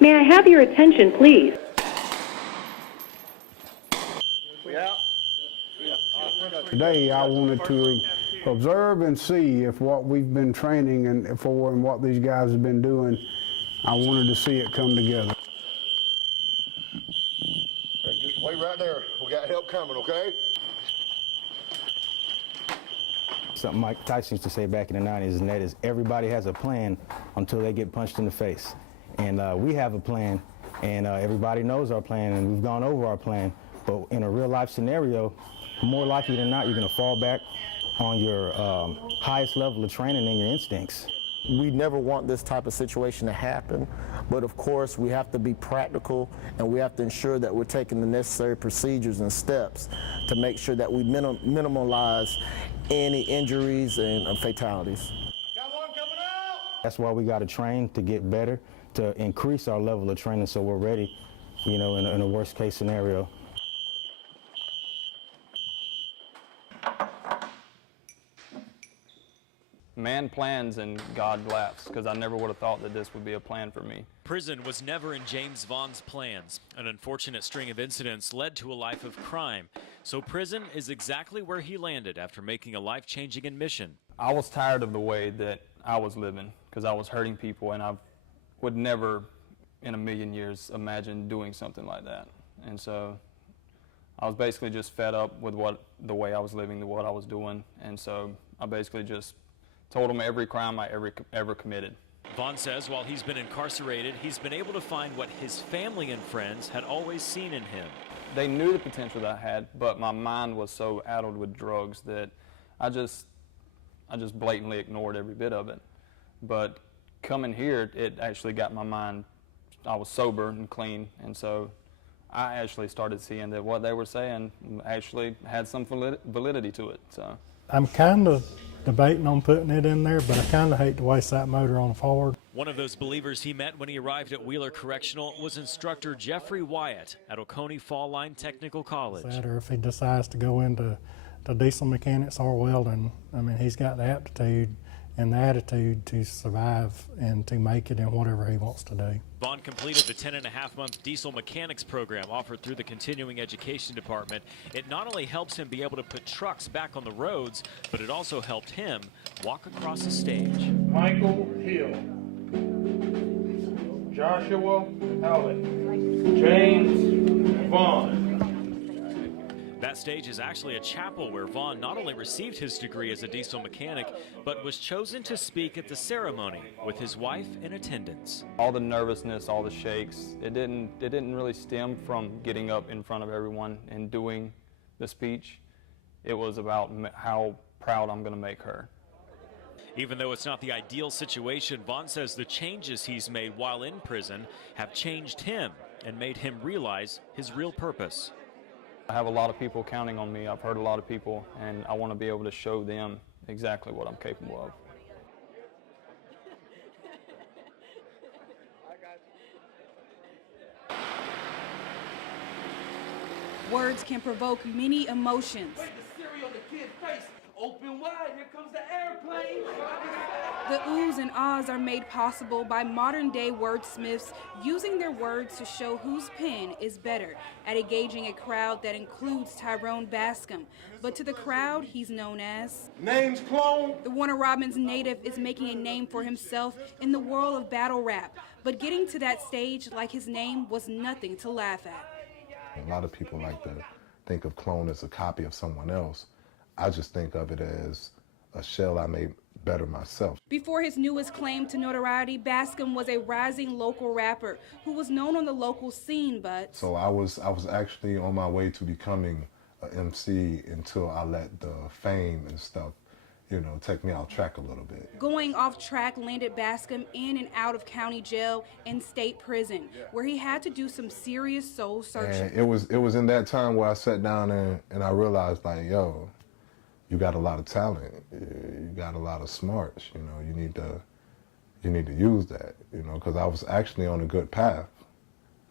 May I have your attention, please? Today I wanted to observe and see if what we've been training for and what these guys have been doing, I wanted to see it come together. Just wait right there. We got help coming, okay? Something Mike Tyson used to say back in the 90s, and that is everybody has a plan until they get punched in the face. And we have a plan, and everybody knows our plan, and we've gone over our plan. But in a real life scenario, more likely than not, you're going to fall back on your highest level of training and your instincts. We never want this type of situation to happen, but of course we have to be practical and we have to ensure that we're taking the necessary procedures and steps to make sure that we minimize any injuries and fatalities. Got one coming out! That's why we got to train to get better, to increase our level of training so we're ready, you know, in a worst case scenario. Man plans and God laughs, because I never would have thought that this would be a plan for me. Prison was never in James Vaughn's plans. An unfortunate string of incidents led to a life of crime. So prison is exactly where he landed after making a life-changing admission. I was tired of the way that I was living, because I was hurting people, and I would never in a million years imagine doing something like that. And so I was basically just fed up with the way I was living, what I was doing, and so I basically just told him every crime I ever committed. Vaughn says while he's been incarcerated, he's been able to find what his family and friends had always seen in him. They knew the potential that I had, but my mind was so addled with drugs that I just blatantly ignored every bit of it. But coming here, it actually got my mind, I was sober and clean, and so I actually started seeing that what they were saying actually had some validity to it. So I'm kind of debating on putting it in there, but I kind of hate to waste that motor on Ford. One of those believers he met when he arrived at Wheeler Correctional was instructor Jeffrey Wyatt at Oconee Fall Line Technical College. Or if he decides to go into diesel mechanics or welding, I mean, he's got the aptitude and the attitude to survive and to make it in whatever he wants to do. Vaughn completed the 10.5-month diesel mechanics program offered through the Continuing Education Department. It not only helps him be able to put trucks back on the roads, but it also helped him walk across the stage. Michael Hill, Joshua Howlett, James Vaughn. That stage is actually a chapel where Vaughn not only received his degree as a diesel mechanic, but was chosen to speak at the ceremony with his wife in attendance. all the nervousness, all the shakes, it didn't really stem from getting up in front of everyone and doing the speech. It was about how proud I'm going to make her. Even though it's not the ideal situation, Vaughn says the changes he's made while in prison have changed him and made him realize his real purpose. I have a lot of people counting on me. I've heard a lot of people, and I want to be able to show them exactly what I'm capable of. Words can provoke many emotions. Open wide, here comes the airplane. The oohs and ahs are made possible by modern-day wordsmiths using their words to show whose pen is better at engaging a crowd that includes Tyrone Bascom. But to the crowd, he's known as... Name's Clone. The Warner Robins native is making a name for himself in the world of battle rap. But getting to that stage like his name was nothing to laugh at. A lot of people like to think of Clone as a copy of someone else. I just think of it as a shell I made better myself. Before his newest claim to notoriety, Bascom was a rising local rapper who was known on the local scene, but... So I was actually on my way to becoming an MC until I let the fame and stuff, you know, take me off track a little bit. Going off track landed Bascom in and out of county jail and state prison, where he had to do some serious soul searching. And it was in that time where I sat down and I realized, like, yo, you got a lot of talent, you got a lot of smarts, you know, you need to use that, you know, because I was actually on a good path.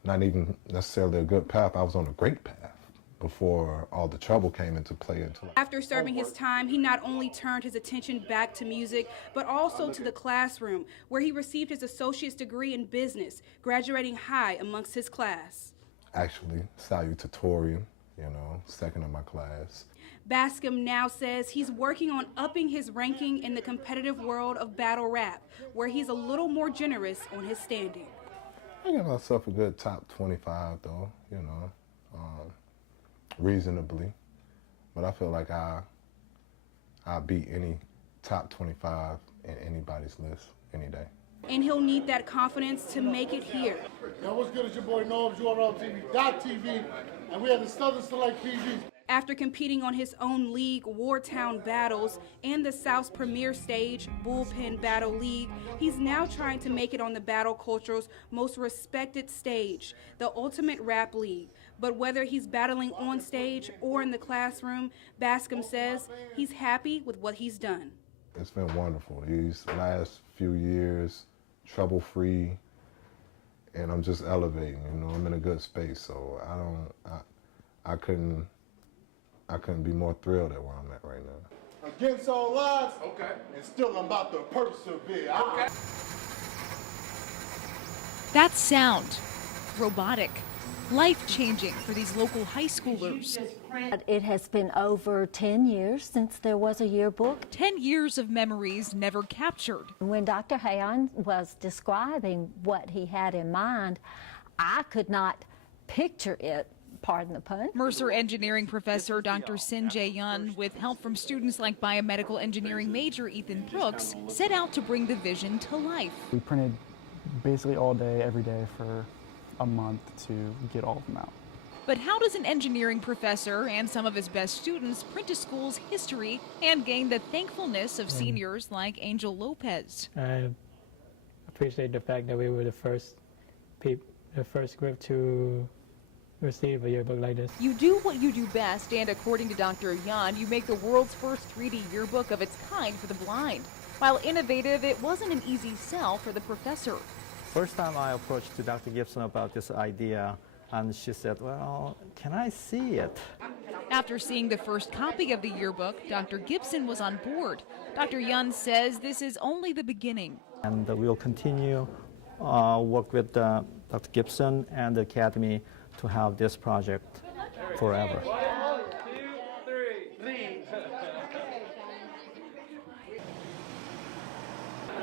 Not even necessarily a good path, I was on a great path. before all the trouble came into play. After serving his time, he not only turned his attention back to music, but also to the classroom, where he received his associate's degree in business, graduating high amongst his class. Actually, salutatorian, second in my class. Bascom now says he's working on upping his ranking in the competitive world of battle rap, where he's a little more generous on his standing. I give myself a good top 25 though, reasonably. But I feel like I beat any top 25 in anybody's list any day. And he'll need that confidence to make it here. Yo, what's good? It's your boy Norbs, URLTV.TV, and we have the Southern Select PG. After competing on his own league, Wartown Battles, and the South's premier stage, Bullpen Battle League, he's now trying to make it on the battle culture's most respected stage, the Ultimate Rap League. But whether he's battling on stage or in the classroom, Bascom says he's happy with what he's done. It's been wonderful. These last few years, trouble-free, and I'm just elevating, I'm in a good space, so I couldn't be more thrilled at where I'm at right now. Against all odds, okay, and still I'm about to persevere. Okay. That sound, robotic, life-changing for these local high schoolers. It has been over 10 years since there was a yearbook. 10 years of memories never captured. When Dr. Hayon was describing what he had in mind, I could not picture it. Pardon the pun. Mercer engineering professor Dr. Sinjay Yun, with help from students like biomedical engineering major Ethan Brooks, set out to bring the vision to life. We printed basically all day, every day for a month to get all of them out. But how does an engineering professor and some of his best students print a school's history and gain the thankfulness of seniors like Angel Lopez? I appreciate the fact that we were the first group to receive a yearbook like this. You do what you do best, and according to Dr. Yan, you make the world's first 3D yearbook of its kind for the blind. While innovative, it wasn't an easy sell for the professor. First time I approached to Dr. Gibson about this idea, and she said, well, can I see it? After seeing the first copy of the yearbook, Dr. Gibson was on board. Dr. Yun says this is only the beginning. And we'll continue work with Dr. Gibson and the Academy to have this project forever. 1, 2, 3.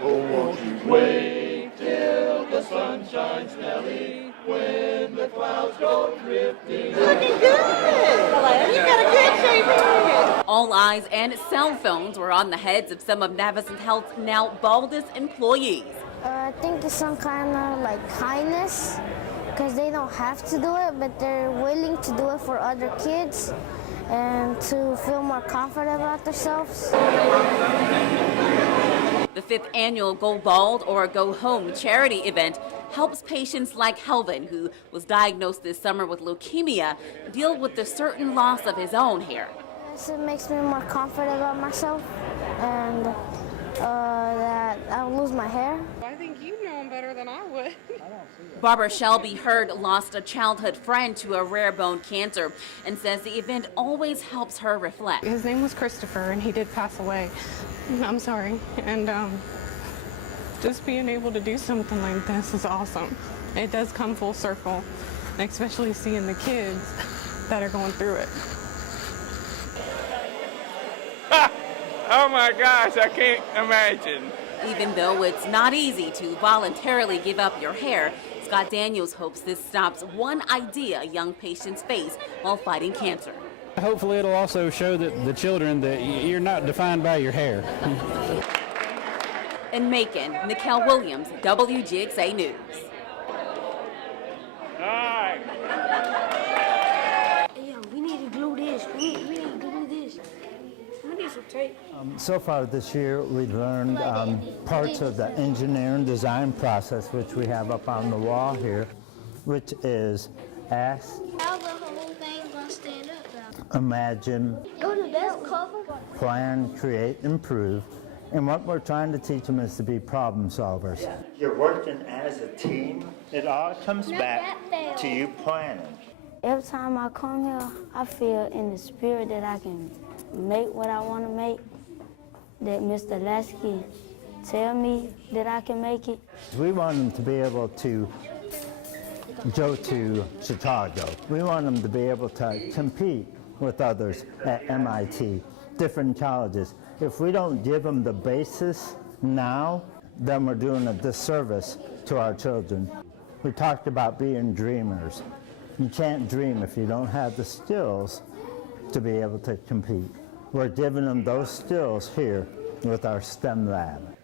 Oh, won't you wait till the sun shines, Nelly, when the clouds go drifting. Looking good! You got a good shape here. All eyes and cell phones were on the heads of some of Navicent Health's now baldest employees. I think it's some kind of like kindness, because they don't have to do it, but they're willing to do it for other kids and to feel more confident about themselves. The 5th annual Go Bald or Go Home charity event helps patients like Helvin, who was diagnosed this summer with leukemia, deal with the certain loss of his own hair. Yes, it makes me more confident about myself and that I'll lose my hair. I think you know him better than I would. Barbara Shelby Hurd lost a childhood friend to a rare bone cancer and says the event always helps her reflect. His name was Christopher, and he did pass away. I'm sorry. And just being able to do something like this is awesome. It does come full circle, especially seeing the kids that are going through it. Oh my gosh, I can't imagine. Even though it's not easy to voluntarily give up your hair, Scott Daniels hopes this stops one idea young patients face while fighting cancer. Hopefully it'll also show the children that you're not defined by your hair. In Macon, Nikel Williams, WGXA News. All right. Yeah, we need to glue this. We need to glue this. We need some tape. So far this year, we've learned parts of the engineering design process, which we have up on the wall here, which is ask, How the whole thing's gonna stand up now? imagine, plan, create, improve. And what we're trying to teach them is to be problem solvers. You're working as a team. It all comes back to you planning. every time I come here, I feel in the spirit that I can make what I want to make, that Mr. Lasky tell me that I can make it. We want them to be able to go to Chicago. We want them to be able to compete with others at MIT, different colleges. If we don't give them the basis now, then we're doing a disservice to our children. We talked about being dreamers. You can't dream if you don't have the skills to be able to compete. We're giving them those skills here with our STEM lab.